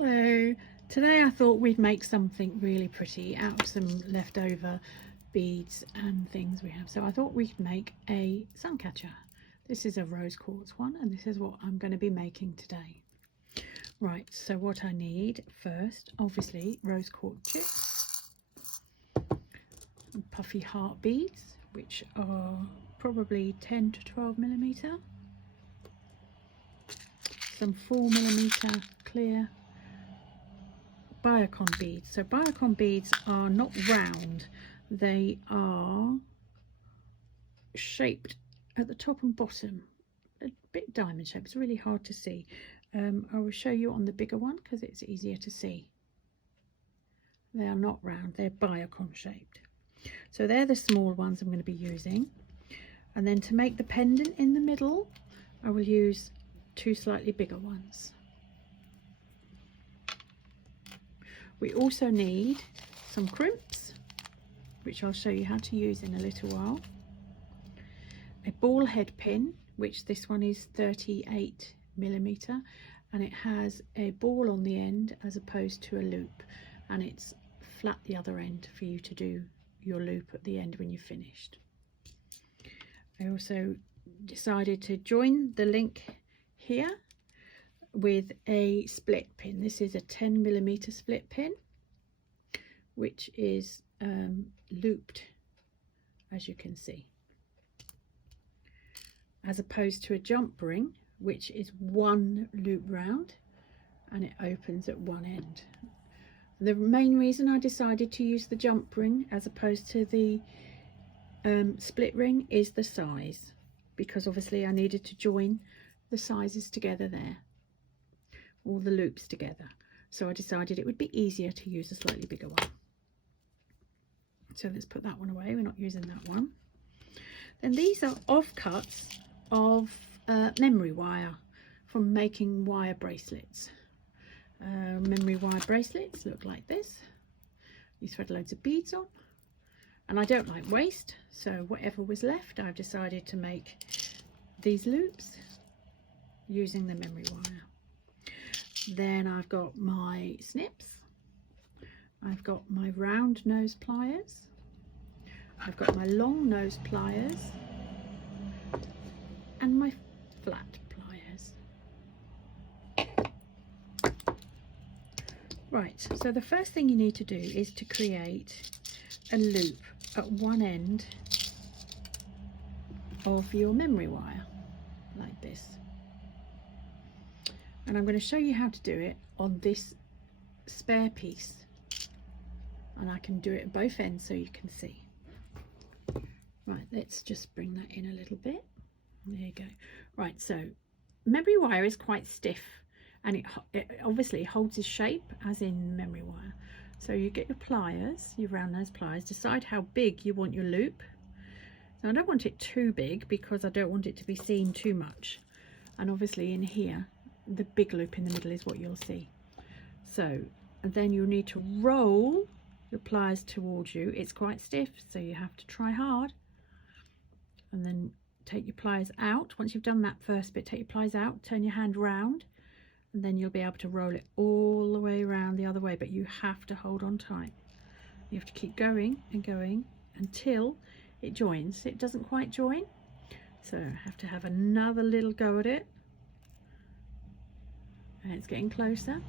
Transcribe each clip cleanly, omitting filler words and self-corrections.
Hello, today I thought we'd make something really pretty out of some leftover beads and things we have. So I thought we could make a suncatcher. This is a rose quartz one and this is what I'm going to be making today. Right, so what I need first, obviously rose quartz chips, puffy heart beads, which are probably 10 to 12 millimeter, some 4 millimeter clear biocon beads. So biocon beads are not round, they are shaped at the top and bottom, a bit diamond shape. It's really hard to see. I will show you on the bigger one because it's easier to see. They are not round, they're biocon shaped. So they're the small ones I'm going to be using. And then to make the pendant in the middle, I will use 2 slightly bigger ones. We also need some crimps, which I'll show you how to use in a little while. A ball head pin, which this one is 38 millimeter, and it has a ball on the end as opposed to a loop, and it's flat the other end for you to do your loop at the end when you've finished. I also decided to join the link here with a split pin. This is a 10 millimeter split pin, which is looped, as you can see, as opposed to a jump ring, which is one loop round and it opens at one end. The main reason I decided to use the jump ring as opposed to the split ring is the size, because obviously I needed to join the sizes together there, all the loops together. So I decided it would be easier to use a slightly bigger one. So let's put that one away, we're not using that one. Then these are offcuts of memory wire from making wire bracelets. Memory wire bracelets look like this. You thread loads of beads on, and I don't like waste, so whatever was left I've decided to make these loops using the memory wire. Then I've got my snips, I've got my round nose pliers, I've got my long nose pliers and my flat pliers. Right, so the first thing you need to do is to create a loop at one end of your memory wire like this. And I'm going to show you how to do it on this spare piece, and I can do it at both ends so you can see. Right, let's just bring that in a little bit. There you go. Right, so memory wire is quite stiff and it obviously holds its shape as in memory wire. So you get your pliers, your round nose pliers, decide how big you want your loop. Now I don't want it too big because I don't want it to be seen too much, and obviously in here the big loop in the middle is what you'll see. So and then you'll need to roll your pliers towards you. It's quite stiff, so you have to try hard. And then take your pliers out. Once you've done that first bit, take your pliers out, turn your hand round, and then you'll be able to roll it all the way around the other way, but you have to hold on tight. You have to keep going and going until it joins. It doesn't quite join, so I have to have another little go at it. And it's getting closer,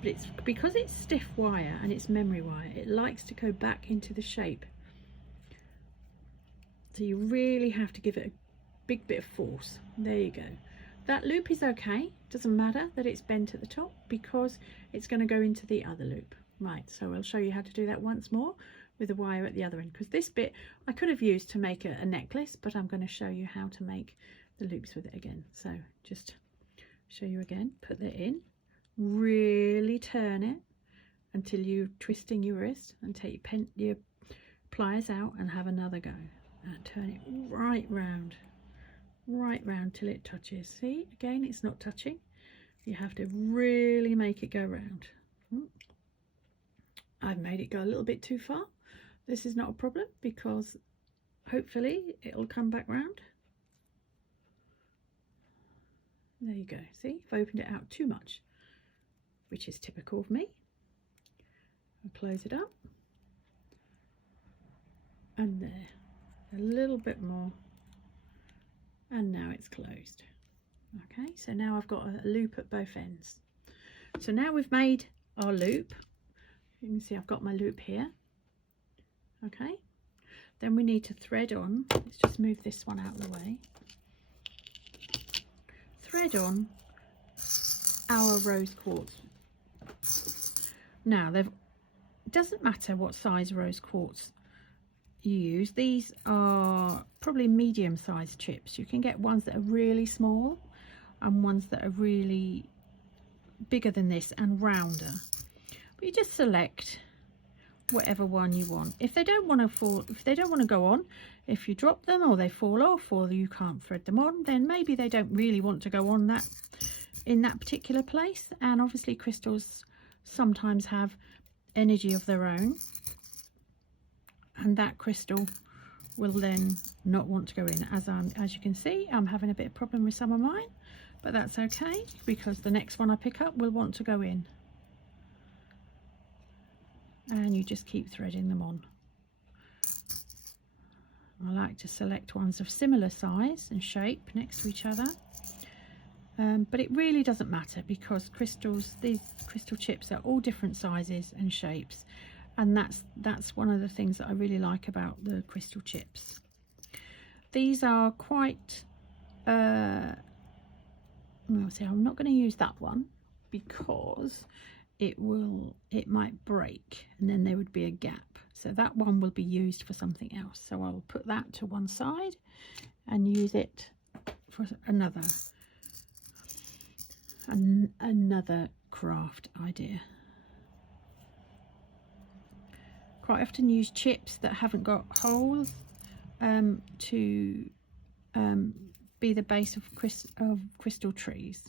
but it's because it's stiff wire and it's memory wire, it likes to go back into the shape. So you really have to give it a big bit of force. There you go. That loop is okay, doesn't matter that it's bent at the top because it's going to go into the other loop. Right, so I'll show you how to do that once more with the wire at the other end, because this bit I could have used to make a necklace, but I'm going to show you how to make the loops with it again. So just show you again, put that in, really turn it until you're twisting your wrist, and take your pliers out and have another go. And turn it right round till it touches. See, again, it's not touching. You have to really make it go round. I've made it go a little bit too far. This is not a problem because hopefully it'll come back round. There you go. See, if I opened it out too much, which is typical of me. I'll close it up, and there, a little bit more, and now it's closed. Okay, so now I've got a loop at both ends. So now we've made our loop. You can see I've got my loop here. Okay, then we need to thread on. Let's just move this one out of the way. Thread on our rose quartz. Now, it doesn't matter what size rose quartz you use. These are probably medium-sized chips. You can get ones that are really small and ones that are really bigger than this and rounder. But you just select whatever one you want. If they don't want to fall, if they don't want to go on, if you drop them or they fall off or you can't thread them on, then maybe they don't really want to go on that in that particular place. And obviously crystals sometimes have energy of their own, and that crystal will then not want to go in. As you can see, I'm having a bit of problem with some of mine, but that's okay, because the next one I pick up will want to go in. And you just keep threading them on. I like to select ones of similar size and shape next to each other, but it really doesn't matter, because these crystal chips are all different sizes and shapes, and that's one of the things that I really like about the crystal chips. These are quite well, see, I'm not going to use that one because it might break and then there would be a gap, so that one will be used for something else. So I'll put that to one side and use it for another craft idea. Quite often use chips that haven't got holes to be the base of crystal trees.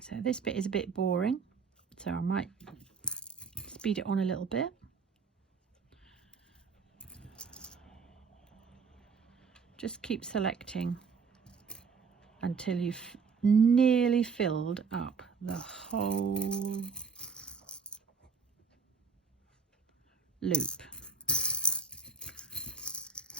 So this bit is a bit boring, so I might speed it on a little bit. Just keep selecting until you've nearly filled up the whole loop.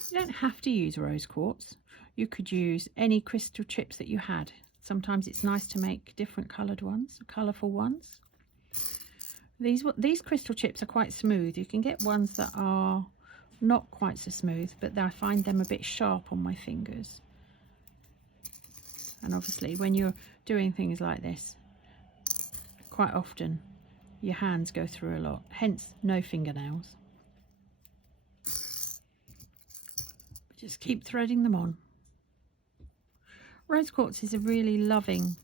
You don't have to use rose quartz. You could use any crystal chips that you had. Sometimes it's nice to make different coloured ones, colourful ones. These crystal chips are quite smooth. You can get ones that are not quite so smooth, but I find them a bit sharp on my fingers. And obviously when you're doing things like this, quite often your hands go through a lot, hence no fingernails. Just keep threading them on. Rose quartz is a really loving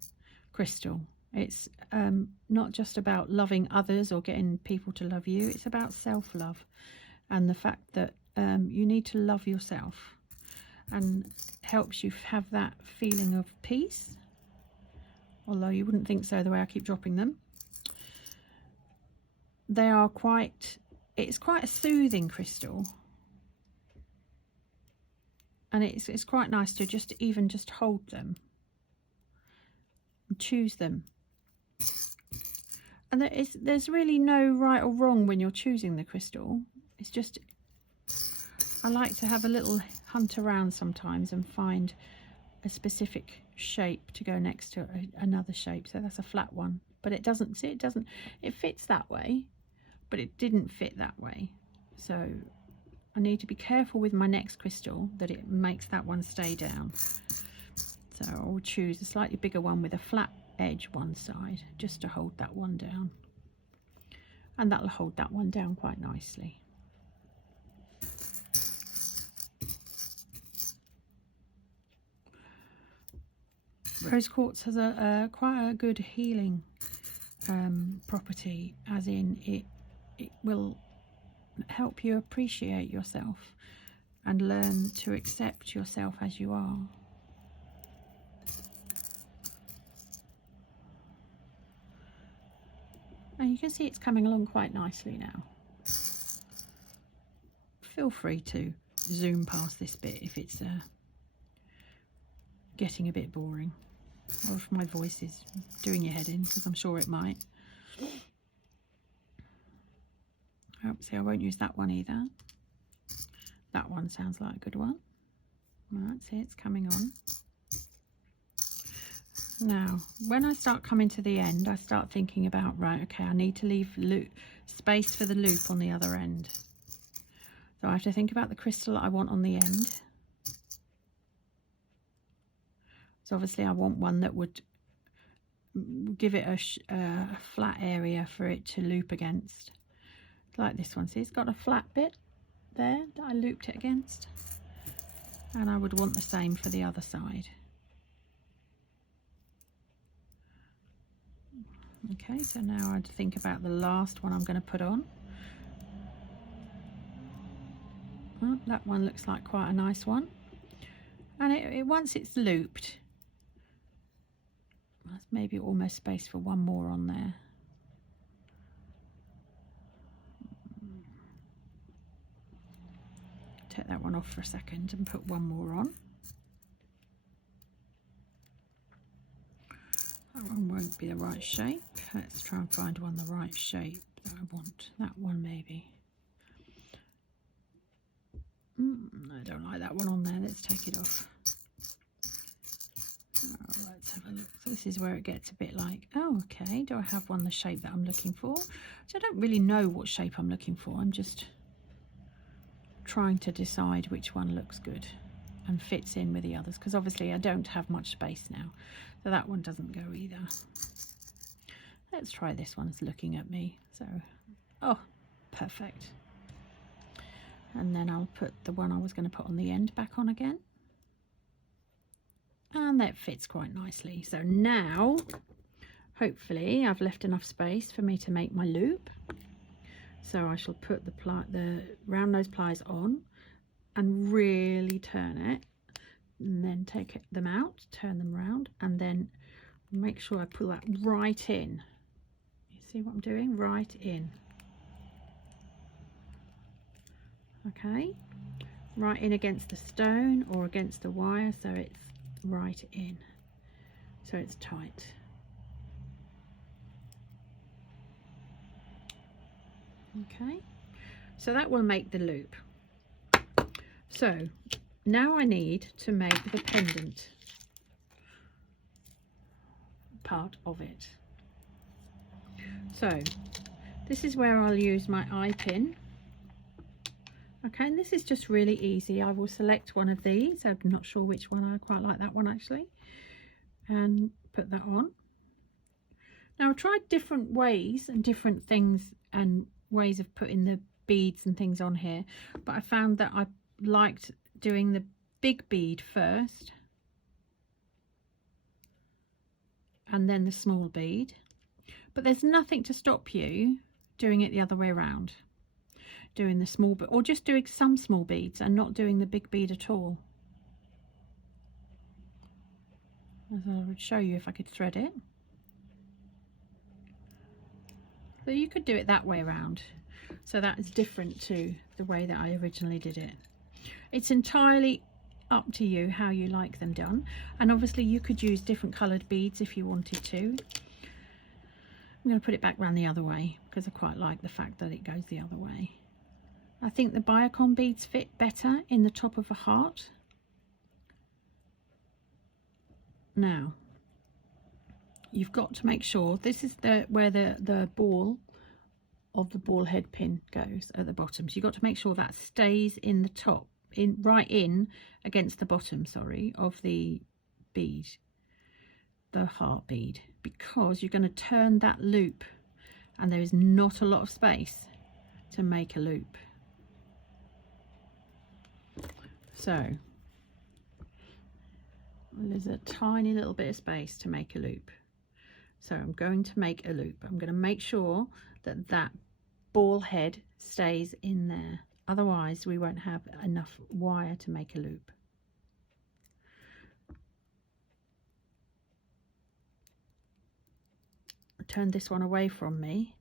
crystal. It's not just about loving others or getting people to love you. It's about self-love and the fact that you need to love yourself, and helps you have that feeling of peace, although you wouldn't think so the way I keep dropping them. They are it's quite a soothing crystal, and it's quite nice to just hold them and choose them. And there's really no right or wrong when you're choosing the crystal. It's just, I like to have a little hunt around sometimes and find a specific shape to go next to another shape. So that's a flat one, but it fits that way, but it didn't fit that way. So I need to be careful with my next crystal that it makes that one stay down. So I'll choose a slightly bigger one with a flat edge one side, just to hold that one down, and that'll hold that one down quite nicely. Rose quartz has quite a good healing property, as in it will help you appreciate yourself and learn to accept yourself as you are. And you can see it's coming along quite nicely now. Feel free to zoom past this bit if it's getting a bit boring. or if my voice is doing your head in, because I'm sure it might. Oh, see, I won't use that one either. That one sounds like a good one. Right, see, it's coming on. Now, when I start coming to the end, I start thinking about, right, okay, I need to leave space for the loop on the other end. So I have to think about the crystal that I want on the end. So obviously I want one that would give it a flat area for it to loop against. Like this one, see, it's got a flat bit there that I looped it against. And I would want the same for the other side. Okay, so now I'd think about the last one I'm going to put on. Oh, that one looks like quite a nice one. And once it's looped, there's maybe almost space for one more on there. Take that one off for a second and put one more on. That one won't be the right shape. Let's try and find one the right shape that I want. That one maybe. I don't like that one on there. Let's take it off. Oh, let's have a look. So this is where it gets a bit like, oh, okay, do I have one the shape that I'm looking for? So I don't really know what shape I'm looking for. I'm just trying to decide which one looks good and fits in with the others, because obviously I don't have much space now, so that one doesn't go either. Let's try this one. It's looking at me, so oh, perfect. And then I'll put the one I was going to put on the end back on again, and that fits quite nicely. So now hopefully I've left enough space for me to make my loop. So I shall put the round nose pliers on and really turn it, and then take them out, turn them round, and then make sure I pull that right in. You see what I'm doing? Right in. Okay, right in against the stone or against the wire, so it's right in, so it's tight. Okay, so that will make the loop. So now I need to make the pendant part of it. So this is where I'll use my eye pin. Okay, and this is just really easy. I will select one of these. I'm not sure which one. I quite like that one actually, and put that on. Now I tried different ways and different things and ways of putting the beads and things on here, but I found that I liked doing the big bead first and then the small bead, but there's nothing to stop you doing it the other way around, doing the small bit, or just doing some small beads and not doing the big bead at all. As I would show you if I could thread it. So you could do it that way around. So that is different to the way that I originally did it. It's entirely up to you how you like them done, and obviously you could use different coloured beads if you wanted to. I'm going to put it back round the other way because I quite like the fact that it goes the other way. I think the Biocon beads fit better in the top of a heart. Now you've got to make sure this is where the ball of the ball head pin goes at the bottom, so you've got to make sure that stays in the top, right in against the bottom, sorry, of the bead, the heart bead, because you're going to turn that loop and there is not a lot of space to make a loop. So there's a tiny little bit of space to make a loop. So I'm going to make a loop. I'm going to make sure that that ball head stays in there. Otherwise we won't have enough wire to make a loop. I turned this one away from me.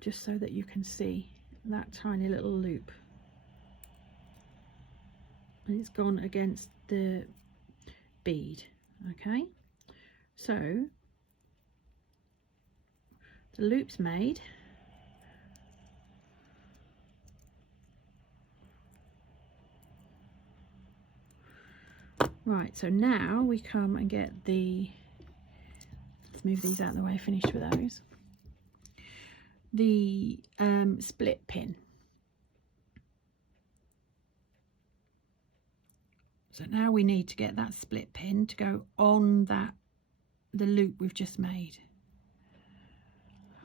Just so that you can see that tiny little loop. and it's gone against the bead. Okay, so the loop's made. Right, so now we come and get the, let's move these out of the way, finished with those, the split pin. So now we need to get that split pin to go on the loop we've just made.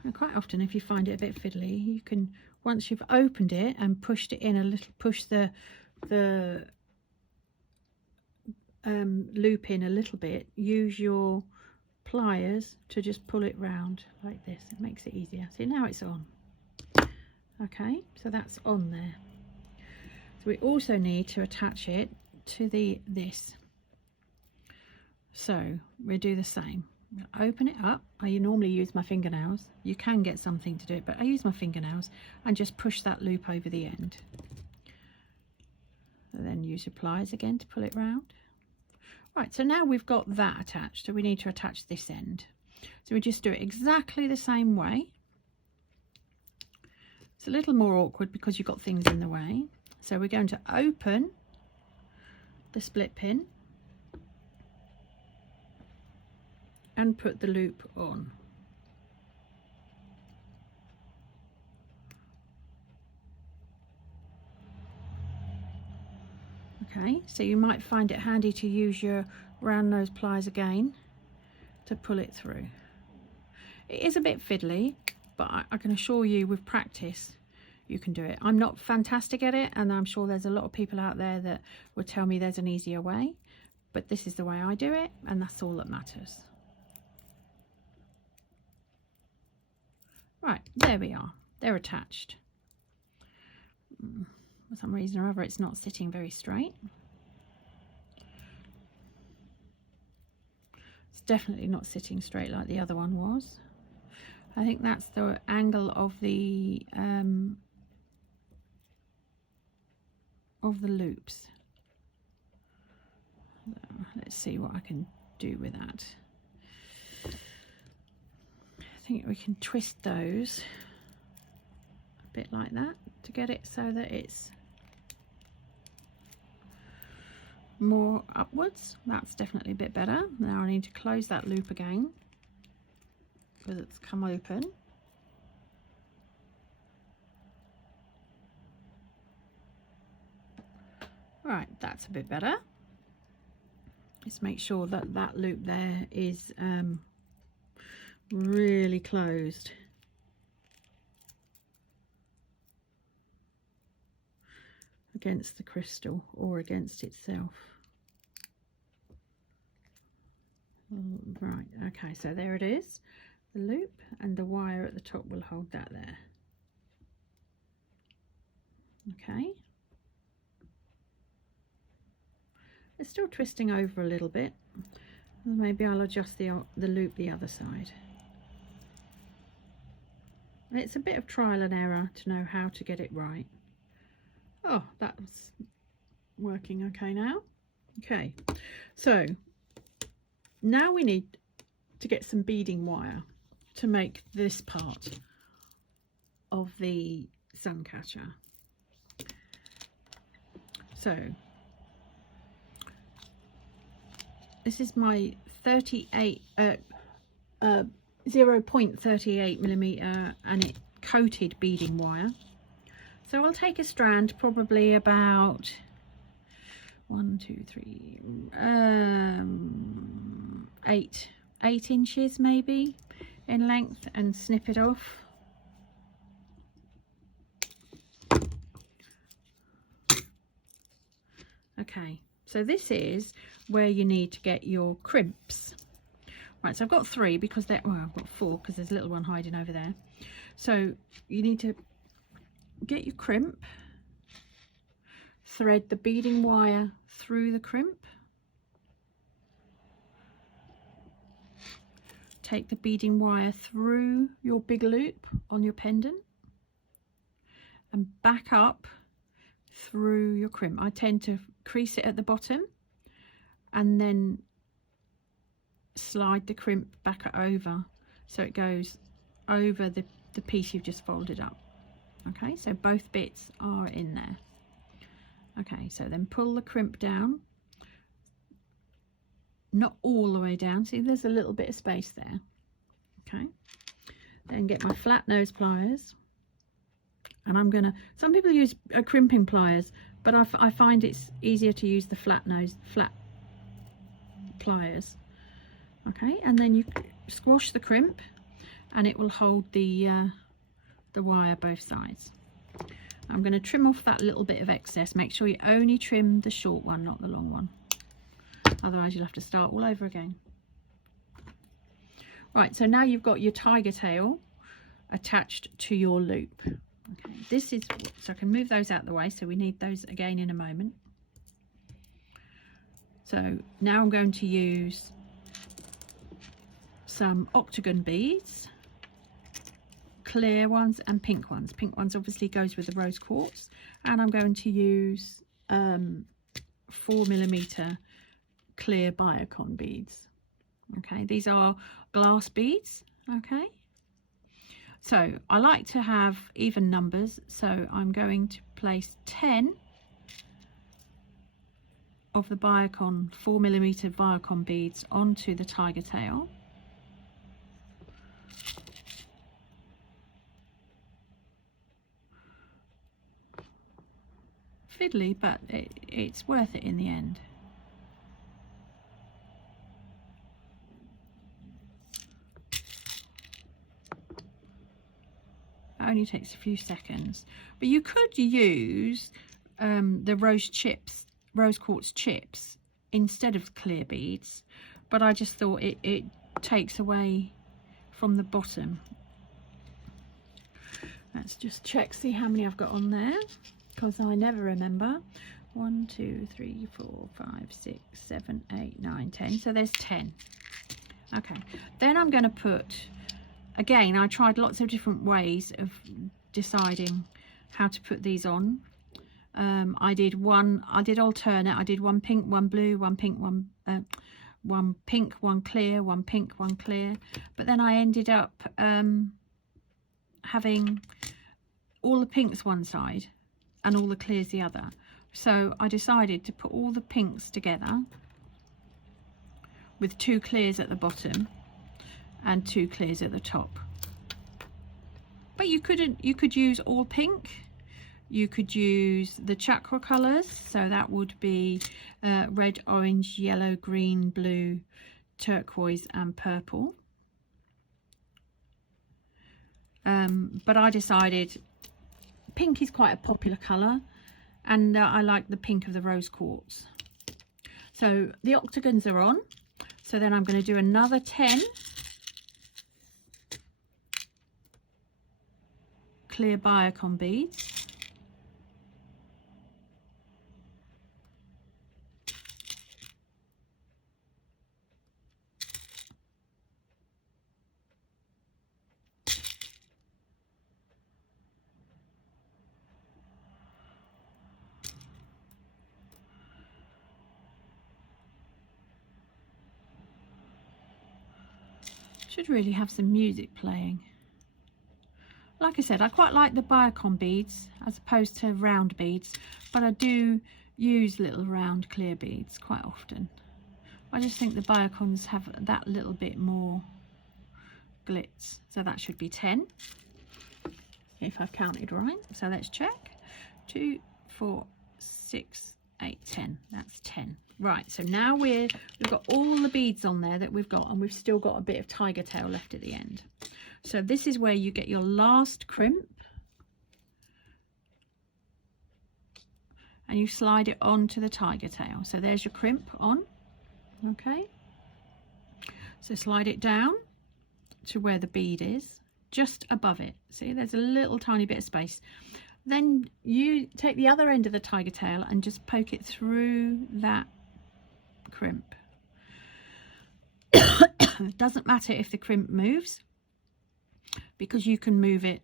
And quite often, if you find it a bit fiddly, you can, once you've opened it and pushed it in a little, push the loop in a little bit, use your pliers to just pull it round like this. It makes it easier. See, now it's on. Okay, so that's on there. So we also need to attach it to this. So we'll do the same. Open it up. I normally use my fingernails. You can get something to do it, but I use my fingernails and just push that loop over the end. And then use your pliers again to pull it round. Right, so now we've got that attached, so we need to attach this end. So we just do it exactly the same way. It's a little more awkward because you've got things in the way. So we're going to open the split pin and put the loop on. Okay, so you might find it handy to use your round nose pliers again to pull it through. It is a bit fiddly, but I can assure you with practice you can do it. I'm not fantastic at it, and I'm sure there's a lot of people out there that would tell me there's an easier way, but this is the way I do it, and that's all that matters. Right, there we are. They're attached. For some reason or other, it's not sitting very straight. It's definitely not sitting straight like the other one was. I think that's the angle of the loops. Let's see what I can do with that. I think we can twist those a bit like that to get it so that it's more upwards. That's definitely a bit better. Now I need to close that loop again because it's come open. Right, that's a bit better. Just make sure that that loop there is really closed. Against the crystal or against itself. Right, okay, so there it is, the loop, and the wire at the top will hold that there. Okay, it's still twisting over a little bit. Maybe I'll adjust the loop the other side. It's a bit of trial and error to know how to get it right. Oh, that's working okay now. Okay, so now we need to get some beading wire to make this part of the sun catcher. So this is my 0.38 millimeter and it coated beading wire. So I'll take a strand probably about 8 inches maybe in length and snip it off. Okay, so this is where you need to get your crimps. Right, so I've got 3 because they're, well, I've got 4 because there's a little one hiding over there. So you need to get your crimp, thread the beading wire through the crimp, take the beading wire through your big loop on your pendant and back up through your crimp. I tend to crease it at the bottom and then slide the crimp back over so it goes over the piece you've just folded up. Okay, so both bits are in there. Okay, so then pull the crimp down, not all the way down. See, there's a little bit of space there. Okay, then get my flat nose pliers, and I'm gonna, some people use crimping pliers, but I find it's easier to use the flat pliers. Okay, and then you squash the crimp and it will hold the wire both sides. I'm going to trim off that little bit of excess. Make sure you only trim the short one, not the long one. Otherwise you'll have to start all over again. Right, so now you've got your tiger tail attached to your loop. Okay, this is, so I can move those out the way, so we need those again in a moment. So now I'm going to use some octagon beads, clear ones and pink ones. Pink ones obviously goes with the rose quartz, and I'm going to use 4mm clear biocon beads. Okay, these are glass beads. Okay, so I like to have even numbers, so I'm going to place 10 of the biocon 4mm biocon beads onto the tiger tail. Fiddly, but it's worth it in the end. It only takes a few seconds, but you could use the rose quartz chips instead of clear beads, but I just thought it takes away from the bottom. Let's just check, see how many I've got on there, because I never remember. 1 2 3 4 5 6 7 8 9 10. So there's 10. Okay, then I'm going to put, again, I tried lots of different ways of deciding how to put these on. I did alternate. I did one pink, one blue, one pink, one pink, one clear, one pink, one clear, but then I ended up having all the pinks one side and all the clears the other. So I decided to put all the pinks together with 2 clears at the bottom and 2 clears at the top. But you could use all pink. You could use the chakra colours, so that would be red, orange, yellow, green, blue, turquoise and purple. But I decided pink is quite a popular colour, and I like the pink of the rose quartz. So the octagons are on, so then I'm going to do another 10 clear biocon beads. Should really have some music playing. Like I said, I quite like the biocon beads as opposed to round beads, but I do use little round clear beads quite often. I just think the biocons have that little bit more glitz. So that should be 10 if I've counted right. So let's check. 2 4 6 8 10. That's 10. Right, so now we've got all the beads on there that we've got, and we've still got a bit of tiger tail left at the end. So this is where you get your last crimp and you slide it onto the tiger tail. So there's your crimp on. Okay, so slide it down to where the bead is, just above it. See, there's a little tiny bit of space. Then you take the other end of the tiger tail and just poke it through that crimp. It doesn't matter if the crimp moves, because you can move it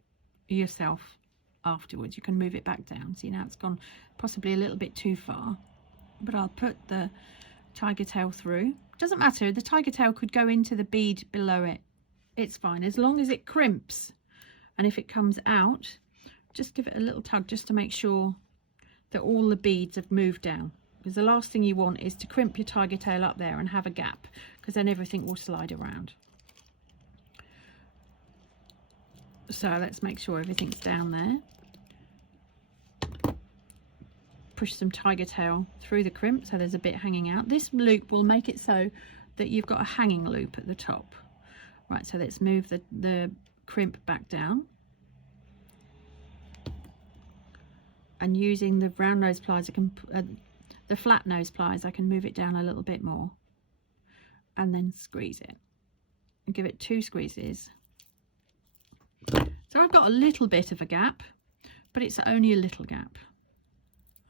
yourself afterwards. You can move it back down. See, now it's gone possibly a little bit too far, but I'll put the tiger tail through. Doesn't matter, the tiger tail could go into the bead below it. It's fine as long as it crimps, and if it comes out, just give it a little tug just to make sure that all the beads have moved down, because the last thing you want is to crimp your tiger tail up there and have a gap, because then everything will slide around. So let's make sure everything's down there. Push some tiger tail through the crimp so there's a bit hanging out. This loop will make it so that you've got a hanging loop at the top. Right, so let's move the crimp back down. And using the round nose pliers, I can the flat nose pliers, I can move it down a little bit more, and then squeeze it and give it 2 squeezes. So I've got a little bit of a gap, but it's only a little gap.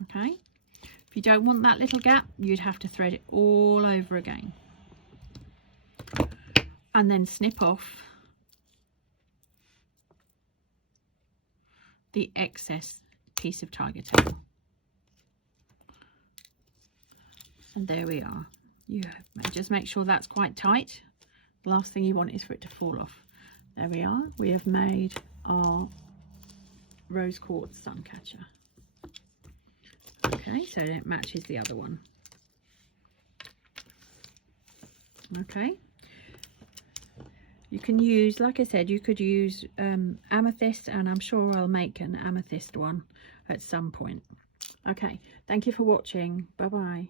Okay, if you don't want that little gap, you'd have to thread it all over again, and then snip off the excess piece of tiger tail. And there we are. You just make sure that's quite tight. The last thing you want is for it to fall off. There we are. We have made our rose quartz sun catcher. Okay, so it matches the other one. Okay, you can use, like I said, you could use amethyst, and I'm sure I'll make an amethyst one at some point. Okay, thank you for watching. Bye bye.